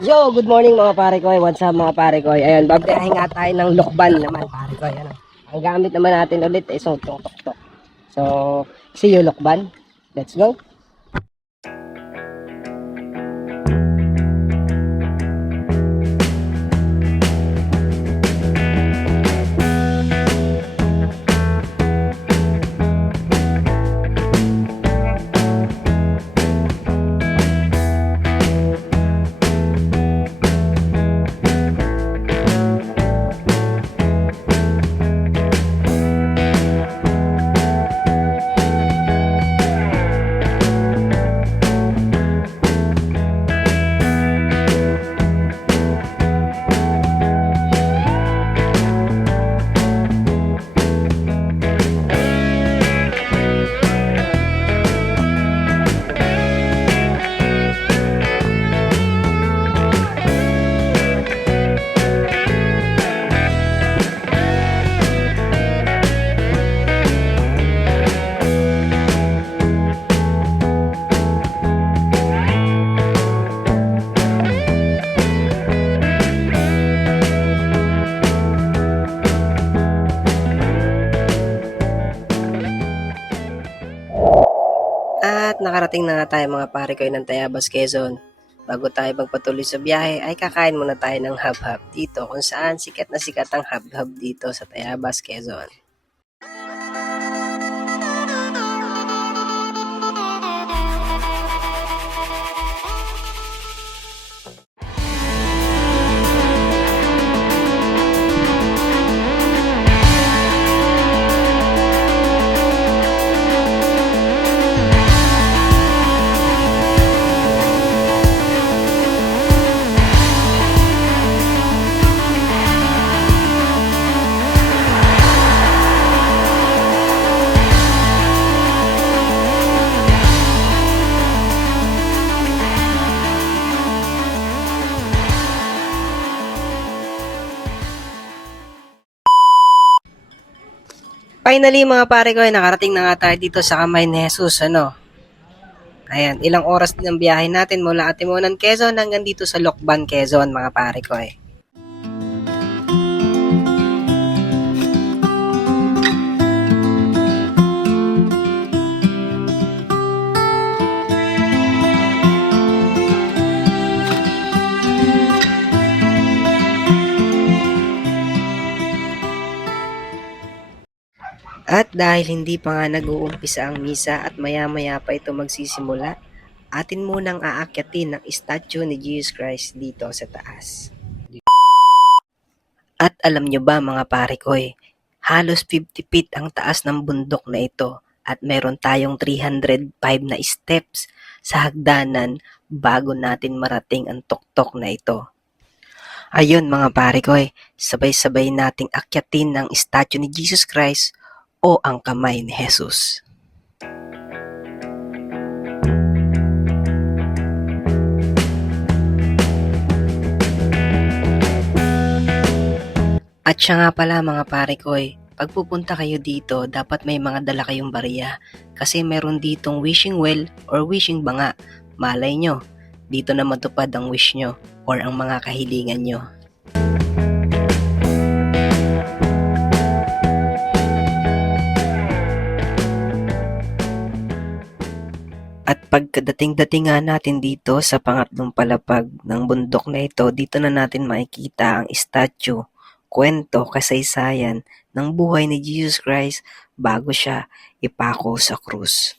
Yo, good morning mga pare ko. What's up mga pare ko? Ayan, babiyahin nga tayo ng Lokban naman pare ko. Ayan, ang gamit naman natin ulit ay isang tok-tok. So, see you Lokban. Let's go. At nakarating na nga tayo mga pare ko ng Tayabas, Quezon. Bago tayo magpatuloy sa biyahe ay kakain muna tayo ng hab-hab dito kung saan sikat na sikat ang hab-hab dito sa Tayabas, Quezon. Finally mga pare ko, nakarating na nga tayo dito sa Kamay ni Jesus, ano. Ayan, ilang oras din ang biyahe natin mula Atimonan, Quezon hanggang dito sa Lokban, Quezon mga pare ko eh. At dahil hindi pa nga nag-uumpisa ang misa at maya-maya pa ito magsisimula, atin munang aakyatin ang statue ni Jesus Christ dito sa taas. At alam nyo ba mga pare ko halos 50 feet ang taas ng bundok na ito at meron tayong 305 na steps sa hagdanan bago natin marating ang tuktok na ito. Ayun mga pare ko sabay-sabay nating akyatin ang statue ni Jesus Christ o ang kamay ni Jesus. At siya nga pala mga pare ko pag pupunta kayo dito, dapat may mga dala kayong barya kasi meron ditong wishing well or wishing banga. Malay nyo, dito na matupad ang wish nyo or ang mga kahilingan nyo. At pagkadating-dating nga natin dito sa pangatlong palapag ng bundok na ito, dito na natin makikita ang statue, kwento, kasaysayan ng buhay ni Jesus Christ bago siya ipako sa krus.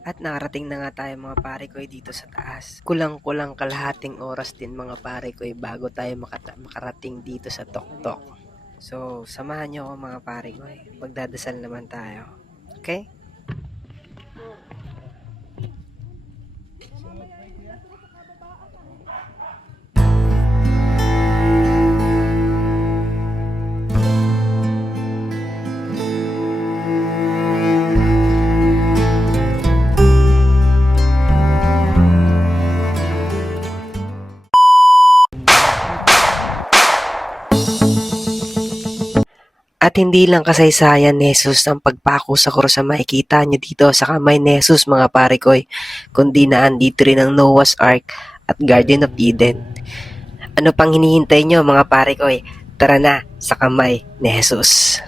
At nakarating na nga tayo mga pare ko dito sa taas. Kulang-kulang kalahating oras din mga pare ko bago tayo makarating dito sa Toktok. So, samahan nyo ako mga pare ko. Magdadasal naman tayo. Okay? At hindi lang kasaysayan ni Jesus ang pagpako sa krus ang makikita nyo dito sa kamay ni Jesus mga pare ko, kundi naandito rin ang Noah's Ark at Garden of Eden. Ano pang hinihintay nyo mga pare ko? Tara na sa kamay ni Jesus.